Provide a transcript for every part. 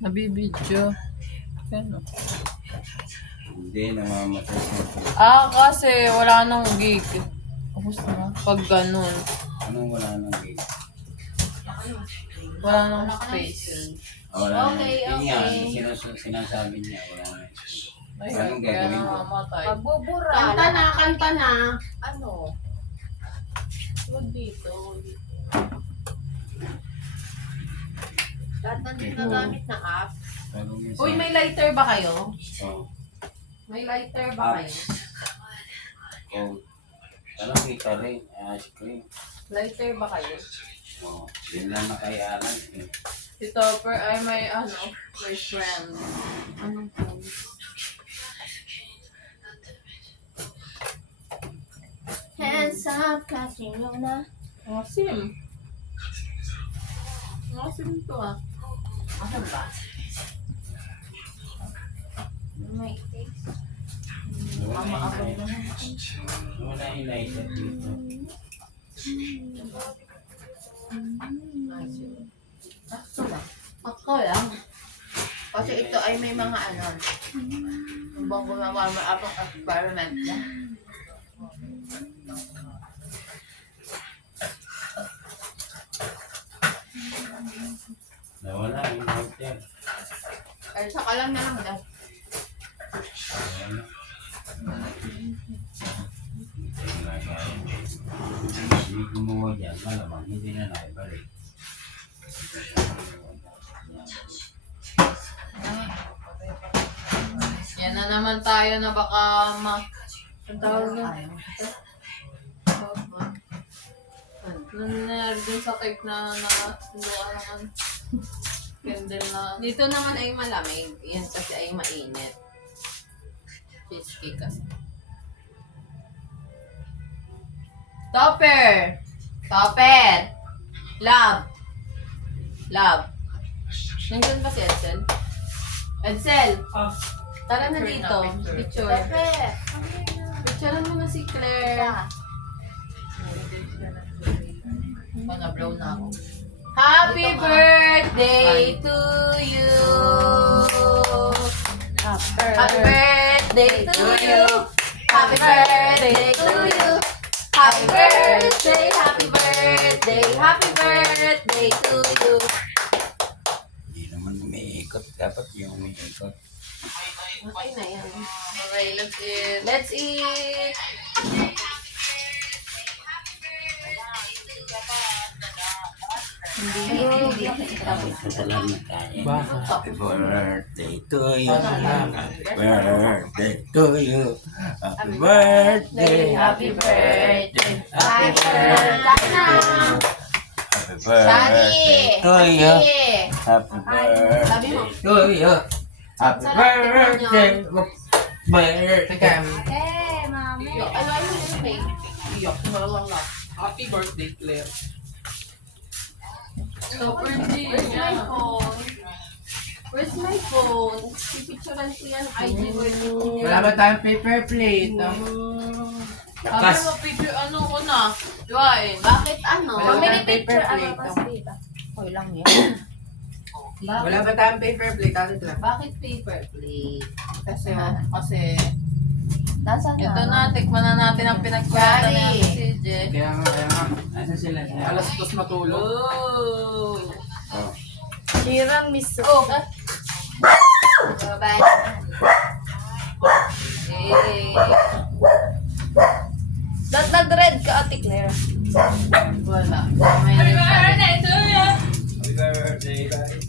Nabibidyo. Ano? Hindi, namamatay siya. Kasi wala nang gig. Tapos na. Pag ganun. Anong wala nang gig? Wala nang space. Wala Okay, nang. Yun nga, okay. sinasabi niya, wala nang space. Ay, Anong kaya gagawin ko? namamatay. Pagbubura. Kanta na. Ano? Huwag dito. Lahat nandito na gamit na app. Pero minsan- Uy, may lighter ba kayo? Oh, May lighter ba kayo? oh. Alam mo, ikaw rin. Ice cream. Lighter ba kayo? Oh, yun lang nakayanan. Si Topper ay may may friend. Anong phone? Hands up, catching you na. Asim. Asim to Asan ba? May taste. Ama-abay na naman. Wala yung lighter dito. Sakto lang. Ako lang. Kasi ito ay may mga ano. Ibang gumawa mo abang experiment na. Nawala yung lighter. Ay, saka lang na lang daw. Hindi gumawa dyan, malamang hindi na naibalik. Yan na naman tayo na baka ang tawag na. Nangyari din sa cake na nakasunduan candle na Dito naman ay malamig. Yan kasi ay mainit. cheesecake kasi. Topper! Topper! Love! Love! Nandun ba si Edsel? Edsel! Tara na Picture dito. na, picture. Picture. Pepe! Picturean mo na si Claire. Mga-blow na ako. Happy birthday to you! Happy birthday to you! Happy birthday to you! Happy birthday, happy birthday, happy birthday to you! Hindi naman umiikot. Dapat yung umiikot. Okay na yan. Okay, let's eat. Let's eat! Salamat na tayo. Happy birthday to you. Happy birthday to you. Happy birthday. Happy birthday! Happy birthday. Happy birthday to you. Happy birthday to you. Happy birthday. Birthday. Eh, mami. Ano ay mo yung cake? Iyak na lang na. Happy birthday, Claire. Topper din. Where's my phone? Where's my phone? Pipicturean ko yan. IG birthday ko. Wala ba tayong paper plate? Sabi Lakas. mo, picture ano ko na. Diwain. Bakit ano? Wala Family tayong picture, paper ano plate. pas dito? Okay lang yan. Wala ba tayong paper plate? Alit lang. Bakit paper plate? Kasi, Nasaan ito na, tikman na natin ang pinagkwenta Daddy. ni si CJ. Kaya nga. Nasaan sila? Alas 2 matulog. Oh! Oh. Tiramisu. Bye-bye. Eh, Ba't nag-red ka, Ate Claire? wala. May birthday to you! Happy birthday, guys.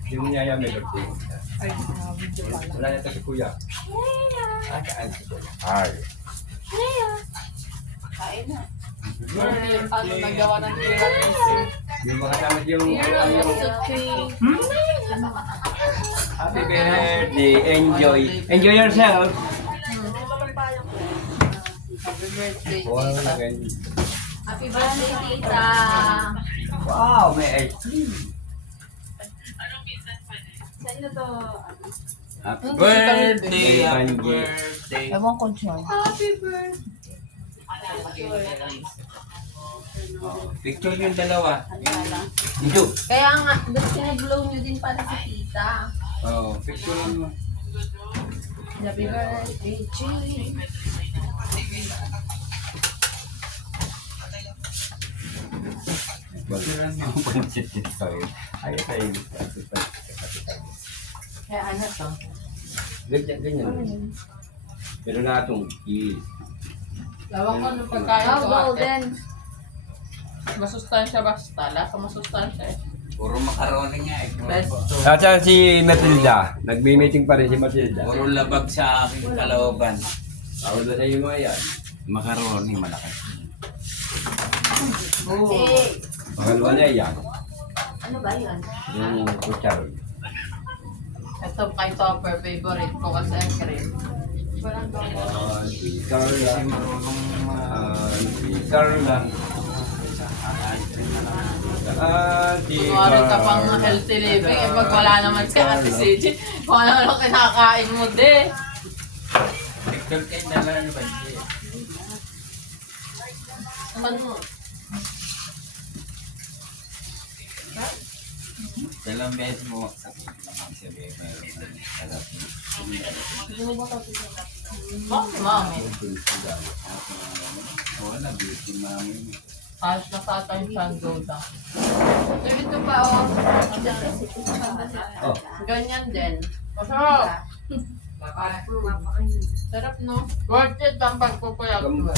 Hindi mo niya yan may birthday. Ay, video pala. Wala na ito si Kuya. Saan si Kuya? Ay. Kain na. Ano, nagawa ng tiramisu. Yung mga kasama yung... Tiramisu cake. Happy birthday. Enjoy. Enjoy yourself. Happy birthday, Wow, tita. ganyan. Happy birthday, tita! Wow, may ice cream. Saan na to? Happy Birthday, happy Banji. birthday. Ewan ko dyan. Happy birthday! Oh, picture yung dalawa. Alala. Ito. Kaya nga, ba't sinag-blow nyo din para sa tita? Oh, picture mo. Happy birthday to you. Picture mo. Pansit tayo. Ayaw tayo. Kaya ano to? Ganyan. Pero na itong Lawang ko ng pagkain Oh, ko ate. golden. Masustansya basta. Lahat ka masustansya eh. Puro macaroni nga eh. Best. At saka si Matilda. Nagme-meeting pa rin si Matilda. Puro labag sa aking kalooban. Tawag na sa iyo mga yan. Macaroni malaki. Hey, Pangalawa na yan. ano ba yun? Yung kutsar. Ito kay Topper, favorite ko kasi ang cream. Si Carla. Si Carla. Si Kunwari ka pang healthy living, eh pag wala naman si Ate CJ, kung ano lang kinakain mo de. Picture kayo dalawa ni Banji. Ano? Dalawang beses mo maksak. Sabihin meron na sarap. Bakit mami? Wala, beauty mami. Kahit nasata yung sandoda. Ito pa, oh. Oh. Ganyan din. Masarap! Sarap no? Worth it ang pagpupuyag mo.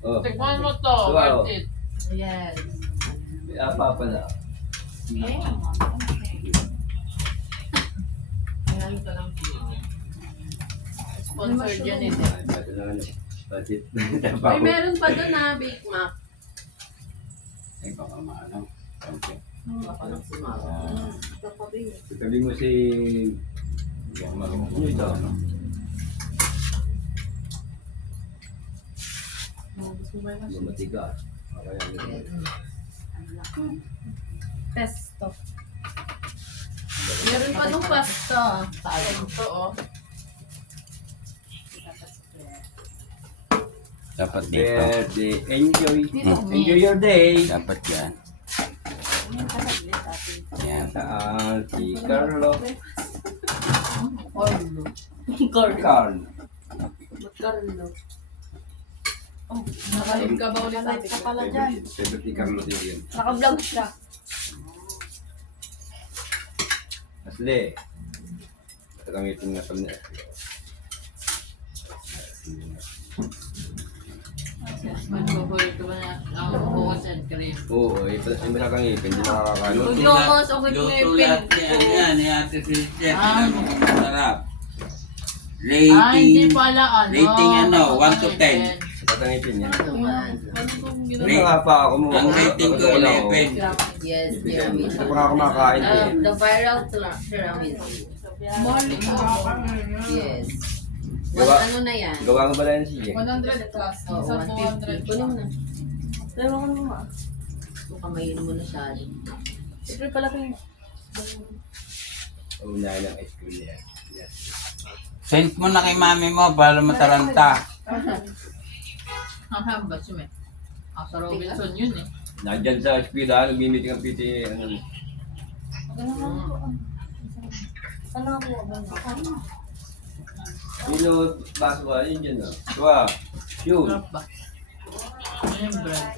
Oh. Tikman mo to, Wow. worth it. Yes. Apa pala. Sponsored yan eh. Budget. Uy, meron pa doon na Big Mac. Ay, baka maano. Okay. Baka nang sumama. Sabi mo si... Hindi ako marunong. Ano ito? Ano? Matigas. Kaya Pesto. Meron pa nung pasta. Sayang to oh. Dapat dito. birthday. Enjoy. Hmm. Enjoy your day. Dapat yan. Yan. Saan si Carlo? Orlo. Carl. Carlo. Nakalim ka ba ulit ate? Favorite ni Carlo din yun. Naka-vlog siya. Asli. Nakangitin na pala niya. Magpapalit ko ba na ang bukas and cream? Oo, ay nakakangipin. Hindi nakakano. Huwag niyo ako sa Luto ngipin. lahat yan, ni Ate Cynthia. Ah. Sarap. Hindi Rating. pala ano. Rating ano, 1 to 10. Nakakangipin niya. Ano kung Ano ginawa? nga pa ako mo? Ang rating ko 11. Yes, Hindi tiramisu. pa nga kumakain eh. The viral tiramisu. Morning Yes. Gawa- Ano na yan? Gawa nga pala yan siya. 100 plus. Oo, Sa 150. 200. Kunin mo na. Pero ako naman. Kung kamayin mo na siya. Siyempre pala kayo. Unahin ng ice cream niya. Yes. Send mo na kay mami mo para mataranta. Ang hambas yun eh. Sa Robinson yun eh. Nandyan sa eskwela, nag-meeting ang PT. Pino, baso ba? Yun dyan na. Tuwa. Yun. Sarap ba? Ano yung bread?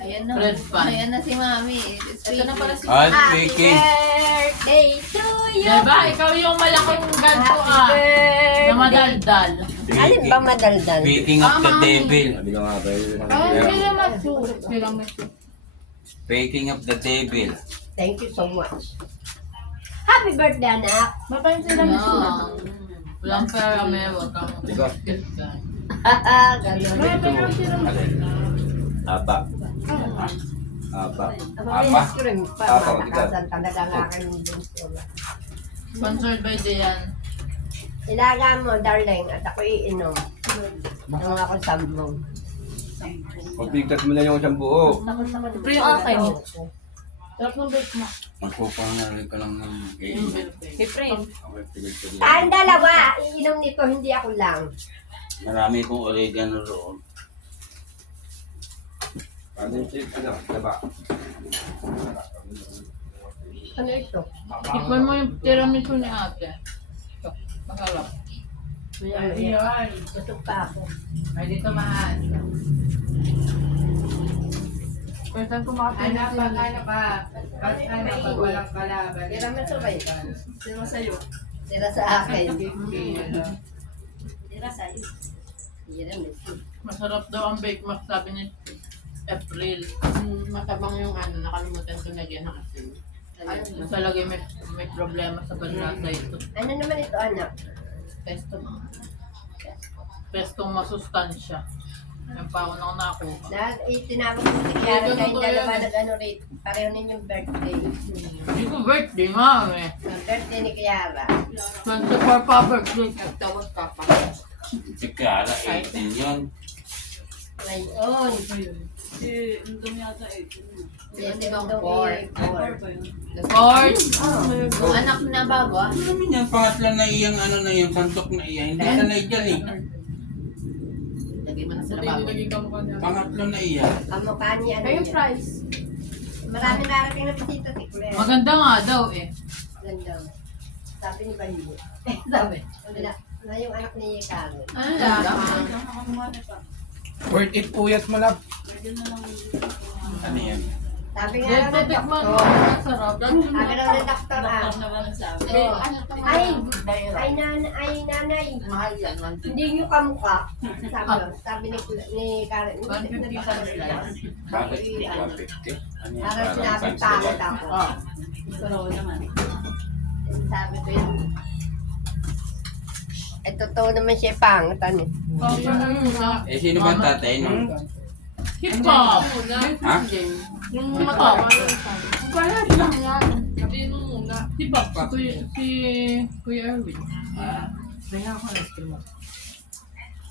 Ayan na. Bread pan. Ayan na si Mami. Ito na pala si Ah, Happy speaking. birthday to you. Diba? Ikaw yung malaking ganto ah. Na madaldal. Alin ba madaldal? Speaking of the devil. Sabi ko nga ba yun? Tiramisu. Speaking of the devil. Thank you so much. Happy birthday, anak. No. Walang pera may wag kang Ikaw. Ganun. Apa. Apa. Apa? Ice cream pa. Apa, Malakasan talaga ang aking bunso. Sponsored by Dayan. Ilaga mo, darling, at ako iinom. Nang ako sambong. Pagpigtas mo na yung isang buo. Pre, okay mo. Sarap ng bake mo. Magpupangalan ka lang ng game. Hey, friend. Okay, tigil-tigil. Tayong dalawa, iinom nito, hindi ako lang. Marami kong oregano roon. Ano yung chips na? Diba? Ano ito? Tikman mo yung tiramisu ni ate. Ito, masarap. Maya. Gusto pa ako. Ay, dito mahal. First time ko makakain Hanap pa, hanap pa. Hanap pag walang kalaban. Tira mo ito ba ito? Sino sa'yo? Tira sa akin. Ano? Tira sa'yo. Tira mo ito. Masarap daw ang bake mac, sabi ni April. Matabang yung nakalimutan ko na yan ang asin. Talaga may problema sa panlasa ito. Ano naman ito, anak? Pesto mga. Pestong masustansya. Yung pauna ko nakuha. Tinawag ko si Kiara kahit dalawa nag-ano rate. Pareho ninyong birthday. Hindi ko birthday, mami. Ang birthday ni Kiara. 24 pa birthday. Tawag ka pa. Si Clara, 18 yun. Ngayon. Yan yung four. The fourth. Oh, anak na bago ah. Ano naman yan? Pangatlo na iyang ano na yung santok na iyan. Hindi sanay dyan eh. Lagay mo na sila bago. Pangatlo na iyan. Kamukha niya ano Ayun, yan. price. Marami narating na bisita si Claire. Maganda nga daw eh. Ganda. Sabi ni Balibo. Sabi. Na yung anak ni Karen. Ano lang? Worth it po yes mo love. Ano yan? Sabi nga Dahil raw ng titikman mo. doktor. Masarap. Sabi raw ng doktor ah. Ay nanay. Mahal yan. Hindi nyo kamukha. Sabi ni Karen. Hindi 150 pesos lang. Bakit? 150? Ano yan? Parang sinabi Parang takot pansila. ako. Ah. Sabi ko yun. Eh, totoo naman siya pangit ano. Eh, sino ba ang tatay nun? Hip hop. Ha? Yung mata. Kaya lang yan. Hip hop. Si Kuya Erwin. Kaya ako na stream.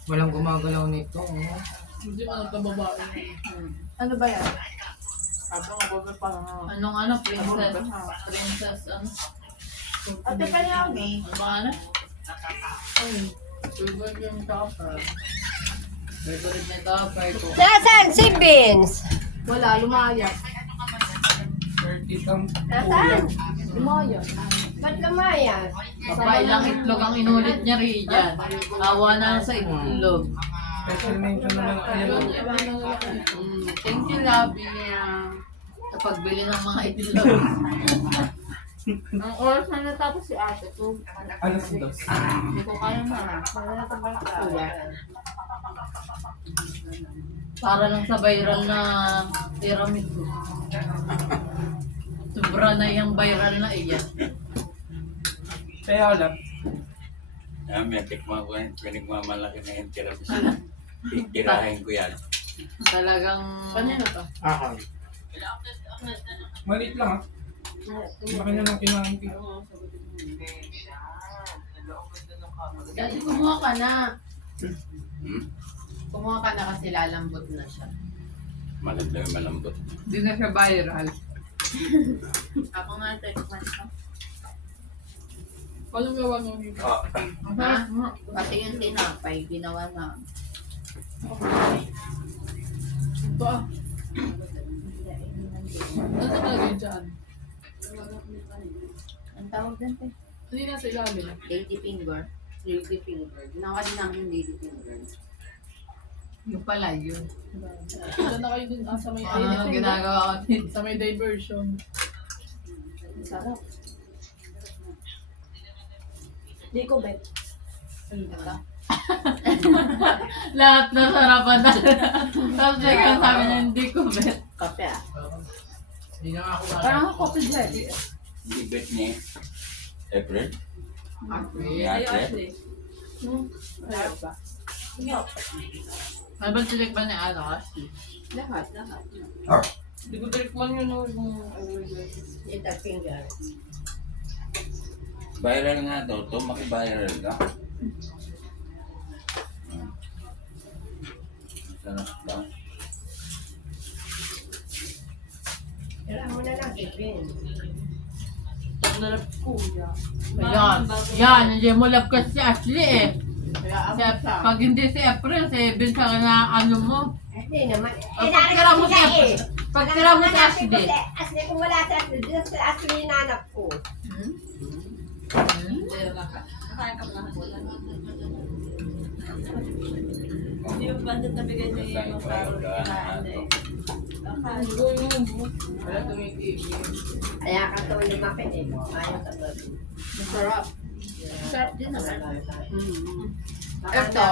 Walang gumagalaw nito. Hindi mo nagkababae. Ano ba yan? Anong princess? Princess ano? Ate ka niya, okay? Ano ba ano? Favorite yung topper. Favorite na topper ko. Nasaan si Vince? Wala, lumaya. 30 some. Nasaan? Lumaya. Ba't lumayas? Papay lang itlog ang inulit niya rin dyan. Awa na sa itlog. Special mention na lang kayo. Thank you, Labi. Sa pagbili ng mga itlog. Ang oras na natapos si ate ko. Alas dos. Hindi ko kaya na. Para lang sa viral na tiramisu. Sobra na yung viral na iyan. Kaya love. May tikman ko yan. Pinagmamalaki na yung tiramisu. Tirahin ko yan. Talagang... Kanina to? Aha. Maliit lang ah. Laki na ng kinain ko. Dati kumuha ka na. Hmm? Kumuha ka na kasi lalambot na siya. Maganda yung malambot. Hindi na siya viral. Ako nga, tekman ko. Anong gawa mo dito? Ha? Pati yung tinapay, ginawa na. Ba? Ano sa kalagay dyan? Ang tawag din tayo? Hindi nasa ilalim. Lady finger. Lady finger. Ginawa din namin yung lady finger. Yung pala yun. Ito na kayo dun sa may Ano ginagawa ko din? sa may diversion. Sarap. Di ko bet. Lahat na sarapan na. Tapos biglang sabi niya, hindi ko bet. Kape ah. Hindi na ako Parang ako coffee dyan. Hindi bet ni April. Ni Ay, Ate. Ayaw ba? ano ba silik ba ni ano kasi? Lahat. Hindi ko man yun yung Little finger. Viral nga daw to. Maki-viral ka. Sarap ba? Kailangan mo na lang, Vince. nalap ko. Yan, hindi mo love kasi si Ashley eh. Pag hindi si April, si Vince ang na ano mo. Hindi naman. Pagtira mo sa Pagtira mo sa Asli Ashley. Asli, kung wala si Asli, dito si Asli yung nanap ko. Nakain ka na. Yung bandit na bigay ni Maparo. Wala tumitigil. Kaya ka to limapin eh. Ayaw ka doon. Masarap. Masarap din naman. Ito.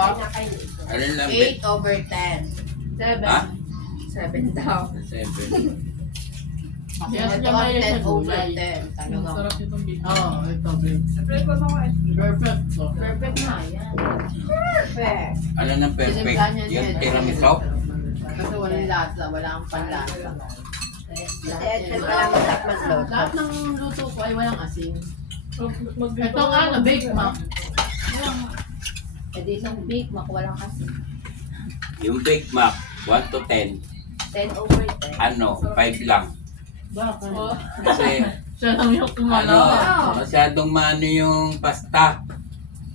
Alin lang, bet? 8/10. 7. Ha? 7 daw. 7. Yes, Ito yung ang may 10/10. gulay. Talagang. Masarap itong bacon. Oo, ito babe. Perfect to. Perfect na yan. Perfect. Ano nang perfect? Yung tiramisu? Kasi walang lasa, wala kang panlasa. Kasi ito walang masakmas doon. Lahat ng luto ko ay walang asin. Ito nga na bake ma. Pwede isang Big Mac, walang kasi. Yung Big Mac, 1 to 10. 10/10. Ano, 5 lang. Bakit? Kasi, Siya lang yung ano, kumalaw. masyadong maano yung pasta.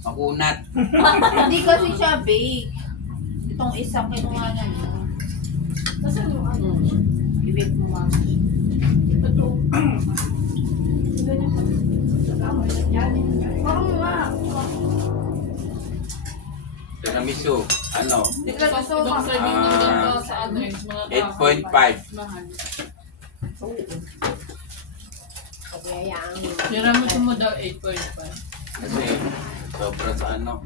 Makunat. Hindi kasi siya bake. Itong isa kinuha na niya. I-bake mo mama. Tiramisu, ano, Ibang serving ng ganito sa ano eh, mga 8.5. mahal. Kaya ang Tiramisu mo daw 8.5. Kasi, sobra sa ano.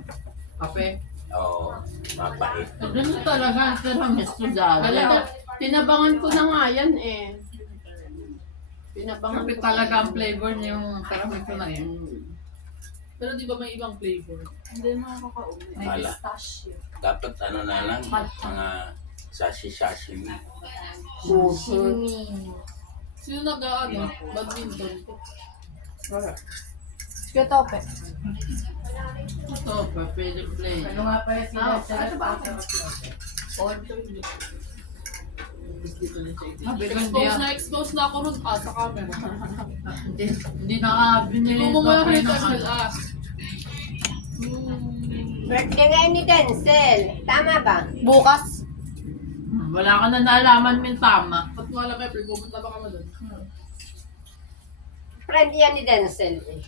Kape. Oo, mapait. Ganun talaga, tiramisu dati. Tinabangan ko na nga yan eh. Tinabangan ko talaga ang flavor niya yung tiramisu na yan. Pero di ba may ibang flavor? Hindi makakauwi. May Wala. pistachio. Dapat ano na lang, mga sashi-sashimi. sushi. Sino nag-ano? Badminton ko. Ketope. Ito, pwede play. Ano nga pala sila? Ano ba? Expose na ako ron sa camera. Hindi nakabinili. Hindi mo mga hita Birthday ngayon ni Denzel. Tama ba? Bukas. Wala ka na nalaman min tama. Ba't mo alam April, pupunta ba kami doon? Friend yan ni Denzel eh.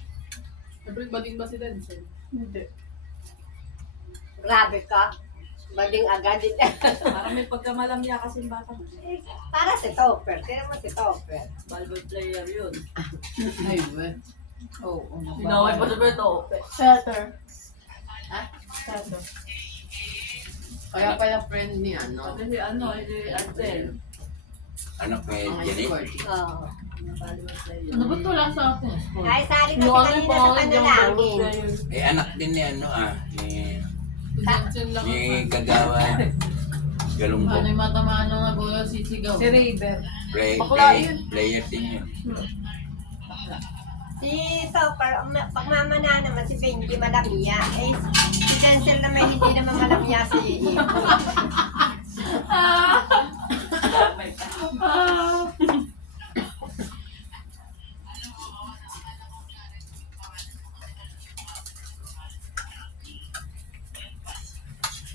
April, bading ba si Denzel? Hindi. Grabe ka. Bading agad din. Parang may pagkamalamya kasi bata. Para si Topper. Tira mo si Topper. Volleyball player yun. Ay, we. Oo. Sinaway pa sa Ketope. Peter. Ha? Peter. Kaya pala friend ni ano? Kasi ano, hindi Ansel. Ano kay Ang Jenny? sport. Oo. Ano ba't wala sa akin? Sport? Ay, sali kasi kanina sa panalangin. Eh, anak din ni ano ni, Si Denzel lang. ni Kagawa. Ano Galunggong. yung matamaan nga bulo sisigaw? Si Raver. Player din yun. Si Topper, pagmamana naman si Benji malamya. Eh, si Denzel naman hindi naman malamya si Ipo.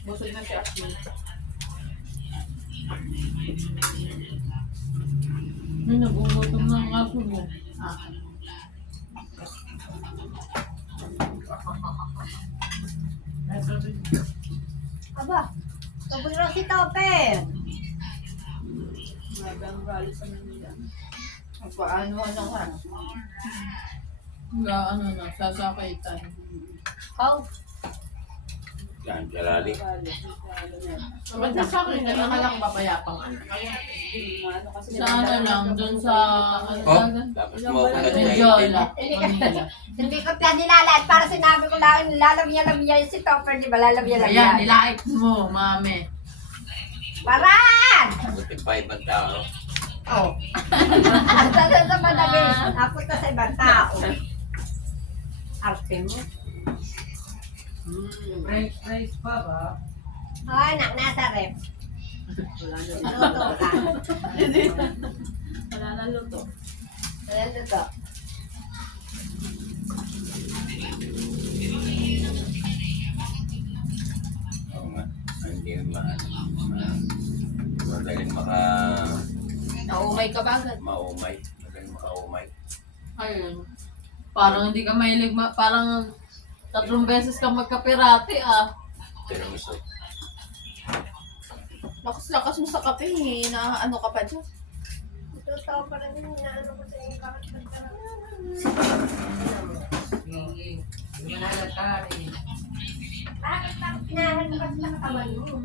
Busog na si Ashley. May nagugutom na ang aso mo. Aba, kaburo si Topper. Paano ano ka? Ano na, sasakaitan. Oh, Yan, kalali. Ba't nasakay ka? Nakalak papayapang ano? Sa ano lang, dun sa... Oh, tapos mo ako Medjola, nag-19. Manila. hindi ko pa nilalaan. Para sinabi ko lang, lalabya-labya si Topper, di ba? Ayan, Lalabya-labya. nilait mo, mami. Paran! Buti pa ibang tao. Oh. Sa madali. Napunta sa ibang tao. Arte mo. French fries pa ba? Oh, anak, nasa rep. Luto ka. Wala na luto. Wala luto. Oo nga. Hindi naman. Magaling Naumay ka ba agad? maumay. Magaling makaumay. Ayun. Parang hindi ka mahilig, parang 3 beses ka magkapirati Tiramisu. Lakas-lakas mo sa kape eh. Na ano ka pa dyan? Ito tao pa rin yung inaano ko sa inyo. Bakit Hindi mo nahalata eh. lang pinahalpas sa katawan mo?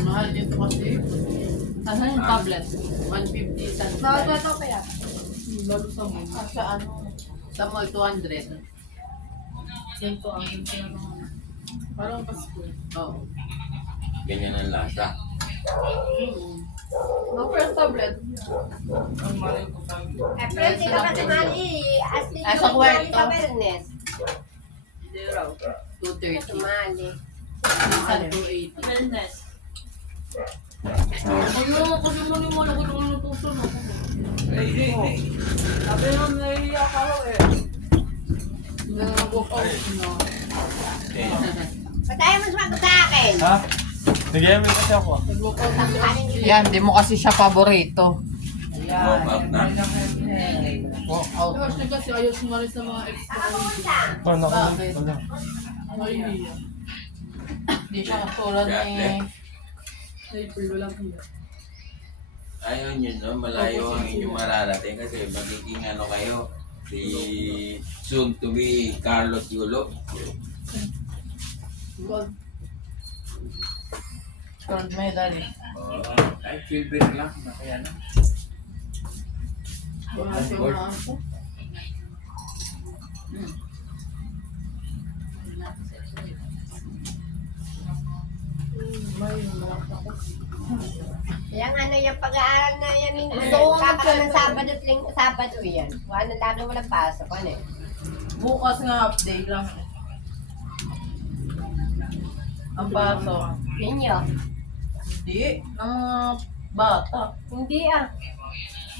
Mahal dito kasi. Ano yung tablet? 150 cents. Nakagwato pa yan. Bago sa mall. Sa ano? Sa mall, 200. Yan to ang yung parang Pasko. Oo. Ganyan ang lasa. No first tablet. Ang malay ko pa. Eh, pero hindi ka kasi mali. Asli Ay, sa yung mali kwarto. ka, Bernes. Zero. 230. Sumali. Minsan 280. Wellness. Ano kasi mo naman ako naman natutunan ako. Sabi naman naiiyak ako Nag-walk out na. Ba't ayaw mo sumagot sa akin? Ha? Nag-email kasi ako. Nag-walk out na siya. Ano yun? Yan, di mo kasi siya paborito. Walk out na. Walk out. Kasi kasi ayaw sumali sa mga extra. Paano ako? Bakit? Wala. Naiiyak. Hindi siya katulad ni... April, walang hiya. Ayaw nyo, no? Malayo ang inyong mararating kasi magiging ano kayo. Si soon to be Carlos Yulo. Gold. Gold medal eh. Kahit silver lang. Kaya na. Mga siya mga ako. May malaki ako. Yung ano yung pag-aaral na yan, Gusto ko nga kapag ng mag-check. Sabado yan. Wala lalo walang pasok, ano eh. Bukas nga update lang. Ang pasok. Ninyo? Hindi. Ang mga bata. Hindi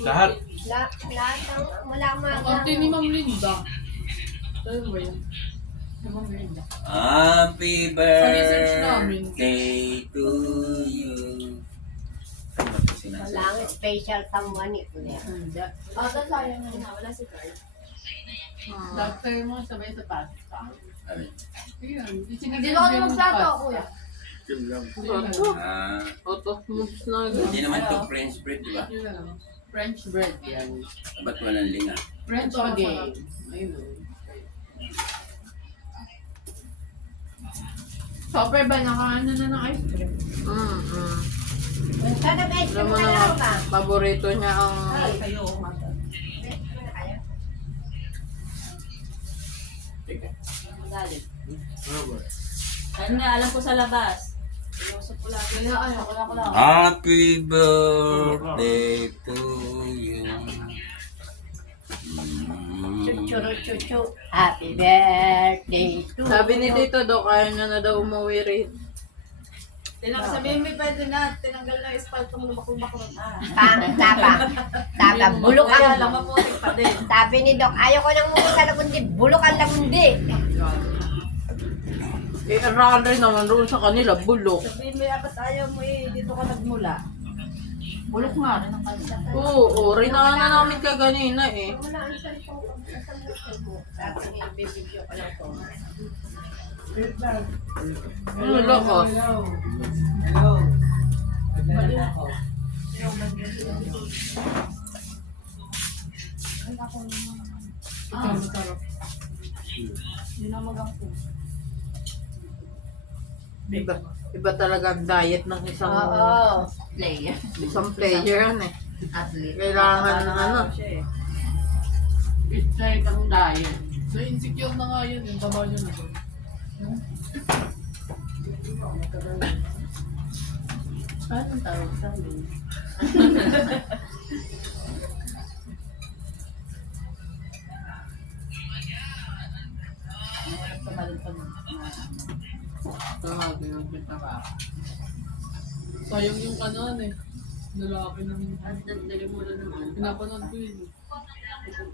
Lahat. Lahat ng wala Ang mga... kante ni Ma'am Linda. Saan ba yun? Si Ma'am Linda. Happy research namin. birthday to you. Ano ito sinasabi? Walang special someone ito na. Hindi. Bata sayang na wala si Carl. Doctor mo sabay sa pasta. Ano? Ayun. Hindi na kami magplato, kuya. Auto moves na Hindi naman to French bread, di ba? French bread yan. Ba't walang linga? French spaghetti. Ayun. Super ba? Nakaano na ng ice cream? Sana may ice Alam cream mo ka na, lang ba? paborito niya ang... Kayo, Teka. magalit. Ano nga, alam ko sa labas. Iusap ko lagi. Kaya ayaw ko lang. Happy birthday to you. Chuchuru-chuchu. Happy birthday to Sabi ni you. Tito Doc, kaya niya na daw umuwi rin. Sabihin mo pwede na, tinanggal na yung espaltong lumakul-bakul. Taba, bulok Kaya lang ang... maputik pa din. Sabi ni Doc, ayaw ko nang muna sa lagundi, bulok ang lagundi. Eh, ang runner naman roon sa kanila, bulok. Sabihin mo dapat ayaw mo dito ka nagmula. Bulok nga rin ang kanila. Oo, rinaan na namin kaganina eh. Wala ang salpong mo. Sabi ni, bibigyo ko lang to. Ano lakas? Hello. Magdala na ako. Ikaw, masarap. Iba talaga ang diet ng isang Player. isang player yan eh. Athlete. Kailangan ng ano. It's like ang diet. Na-insecure na nga yan, yung tama niya na. Anong tawag sa amin? Tawag, nagbenta ka. Sayang yung kanan eh. Lalaki ng... Dali mo na naman. Pinapanood ko yun.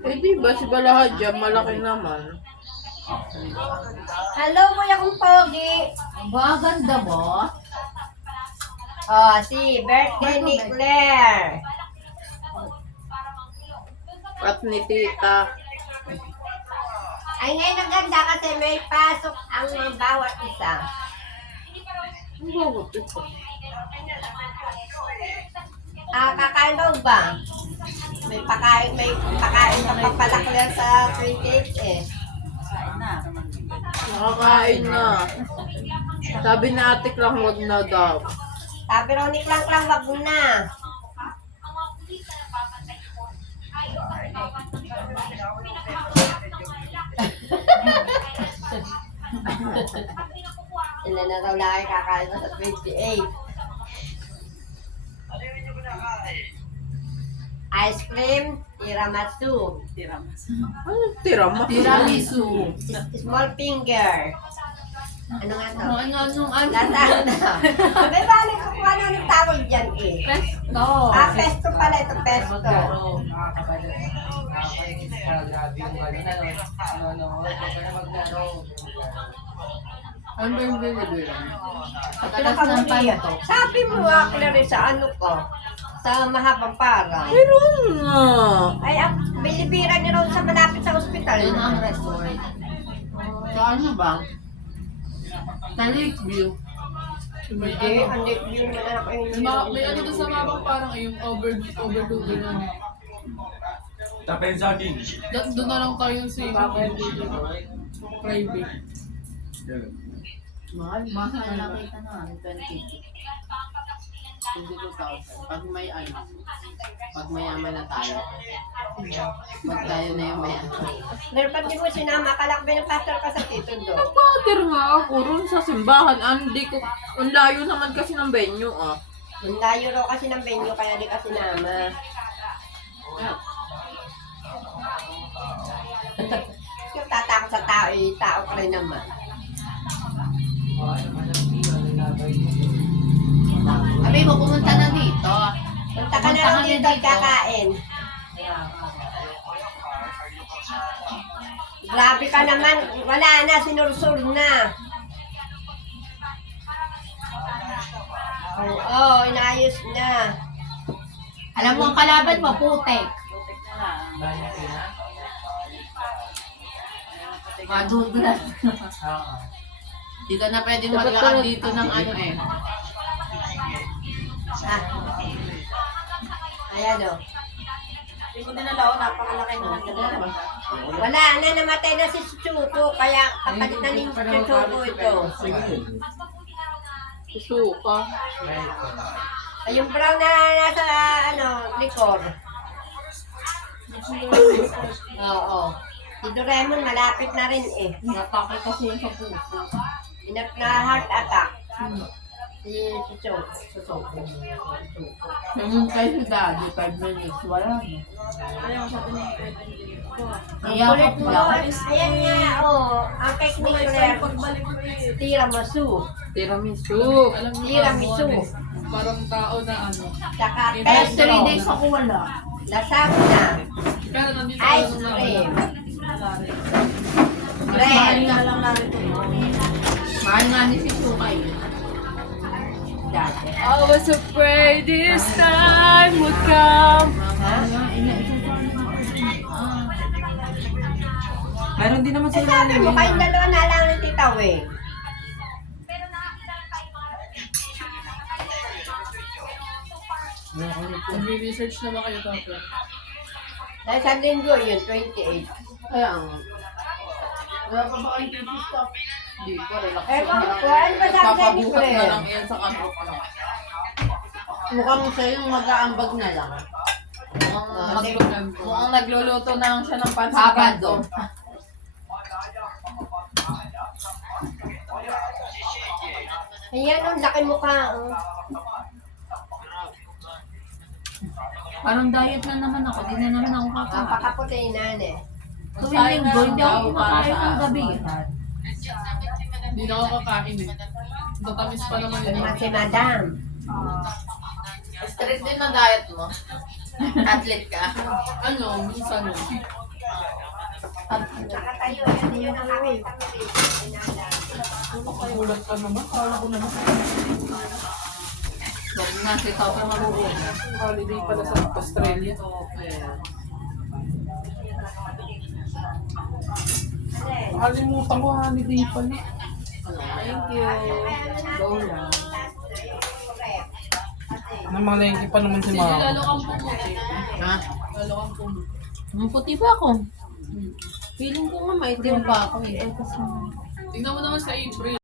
Eh di ba si Balahadja, malaki naman. Hello, kuya kong pogi. Ba, ganda ba? Oh, si birthday ni Claire. At ni tita. Ay, ngayon ang ganda kasi may pasok ang bawat isa. Kakain daw ba? May pakain ka pa pala Claire sa 28 eh. Nakakain na. Sabi na ate lang wag na daw. Sabi raw ni Klang wag na. Ilan na daw laki kakain mo sa 28. Ice cream, tiramisu. Ano tira mo? Tiramisu. Small finger. Ano nga to? Ano? Lasagna. May balik ko kung ano ang tawag dyan eh. Pesto. Pesto pala ito, pesto. Ano ba yung binibili? Pinakamuliya. Sabi mo Claire, sa ano ko? Sa mahabang parang. Meron nga. Ay, bilibira niyo raw sa malapit sa ospital. Yun ang resort. Sa ano ba? Sa Lakeview. Hindi, hindi yun na lang kayo. May ano doon sa mabang parang yung overdue na. Tapos saging. Doon na lang tayo sa private. Mahal. Mahal na kita na. 20. 22,000. Pag may ano. Pag mayaman na tayo. Pag tayo na yung mayaman. Pero pag di mo sinama, kalakbay ng pastor ka sa tito do. Pater nga ako ron sa simbahan. Hindi ko, ang layo naman kasi ng venue ah. Ang layo raw kasi ng venue, kaya di ka sinama. Yung tatakot sa tao, tao ka rin naman. Sabi mo, pumunta na dito. Punta ka na lang dito at kakain. Grabe ka naman, wala na, sinursur na. Oo, inayos na. Alam mo, ang kalaban mo, putek. Madudulas. Hindi ka na pwedeng maglakad dito ng ano eh. Ah. Ayan o. Wala na, namatay na si Chuko, kaya kapalit na ni Chuko ito. Susuka. Ay, yung brown na nasa, likod. Oo. Si Doraemon malapit na rin eh. Napakit kasi yung sa puso. Inap na heart attack. Si Chuko. Namun kayo sa daddy, 5 minutes, wala na. Kaya Kulit ako mo. lang. Ayan nga, ang technique rare. Tiramisu. Tiramisu. Alam mo, Tiramisu. parang tao na ano. Saka Pero 3 pesto. days ako wala. Lasagna. Pero nandito Ice na cream. Mahal Bread. nga lang narito. Mahal nga ni si Sukay. Dati. I was afraid this time would come. Meron din naman sa Eh, sabi mo, ilalim kayong yun. dalawa na lang ng Tita Weng. Nag-research na ba kayo tapos? Dahil sa linggo yun, 28. Kaya nga. Wala pa ba kayo dito stop? Hindi ko, relax Eh, lang. ano ba sabi ni Papabuhat na Claire? lang yan sa kanto ko. Mukhang siya yung mag-aambag na lang. Mukhang nagluluto na lang siya ng Sabado. pansit. Ayan, ang laki mukha. Parang diet na naman ako. Di na naman ako kakain. Napakaputi na eh. Tuwing linggo, hindi ako kumakain ng gabi. Hindi na ako kakain eh. Tatamis pa naman yun. Si Madam. Strict din na diet mo. Athlete ka. Ano, minsan yun. Nakatayo, yun ang nakita mo dito. Ulat ka naman. Kala ko naman. Sabi nga, si Tao pa mabubuhay. Holiday pala sa Australia. Okay. Nakalimutan ko holiday pala. Thank you. Go lang. Namalengke pa naman si Sige, Mama. lalo kang pumuti. Ha? Lalo kang pumuti. Ang puti ba ako? Feeling ko nga maitim pa ako eh. Tingnan mo naman sa April.